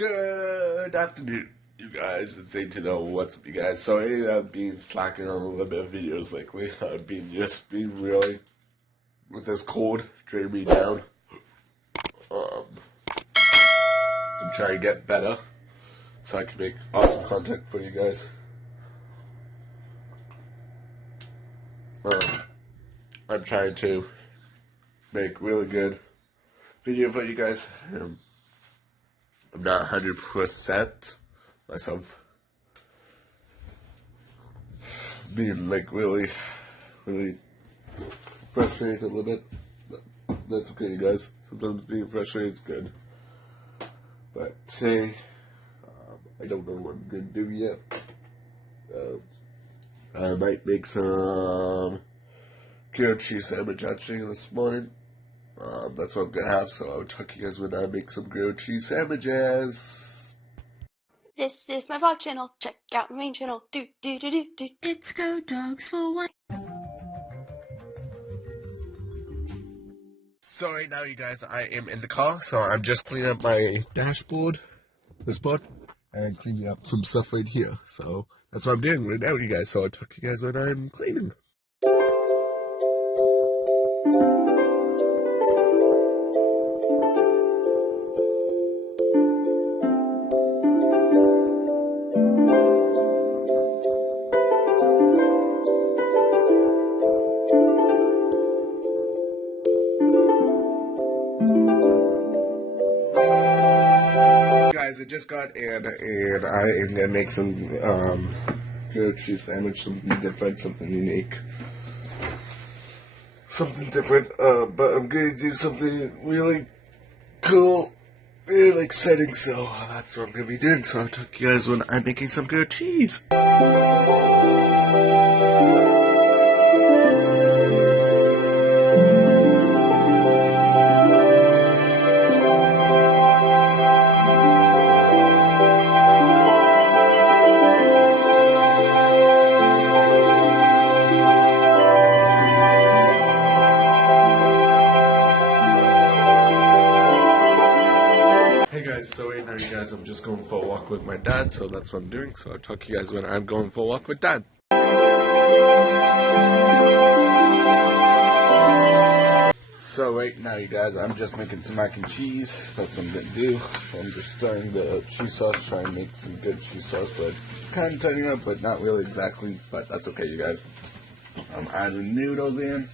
Good afternoon, you guys. It's 8 to know what's up, you guys. Sorry I've been slacking on a little bit of videos lately. I've been really with this cold dragging me down. I'm trying to get better so I can make awesome content for you guys. I'm trying to make really good video for you guys. I'm not 100% myself. Being like really frustrated a little bit. But that's okay, you guys. Sometimes being frustrated is good. But today, I don't know what I'm gonna do yet. I might make some grilled cheese sandwich actually this morning. That's what I'm gonna have, so I'll talk to you guys when I make some grilled cheese sandwiches. This is my vlog channel. Check out my main channel. Do. It's Go Dogs for One. So right now, you guys, I am in the car, so I'm just cleaning up my dashboard, this board, and cleaning up some stuff right here. So that's what I'm doing right now, you guys. So I'll talk to you guys when I'm cleaning. Guys, I just got in, and I am gonna make some grilled cheese sandwich, something different, something unique, something different. But I'm gonna do something really cool and exciting. So that's what I'm gonna be doing. So I'll talk to you guys when I'm making some grilled cheese. So right now, you guys, I'm just going for a walk with my dad, so that's what I'm doing. So I'll talk to you guys when I'm going for a walk with dad. So right now, you guys, I'm just making some mac and cheese. That's what I'm going to do. So I'm just stirring the cheese sauce, trying to make some good cheese sauce, but kind of turning up, but not really exactly, but that's okay, you guys. I'm adding noodles in.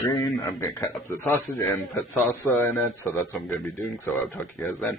Green. I'm going to cut up the sausage and put salsa in it, so that's what I'm going to be doing, so I'll talk to you guys then.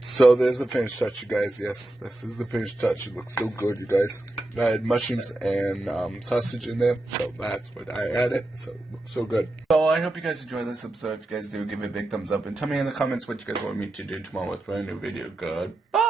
So there's the finished touch, you guys. Yes, this is the finished touch. It looks so good, you guys. I had mushrooms and sausage in there, so that's what I added. So it looks so good. So I hope you guys enjoyed this episode. If you guys do, give it a big thumbs up and tell me in the comments what you guys want me to do tomorrow with a brand new video. Goodbye.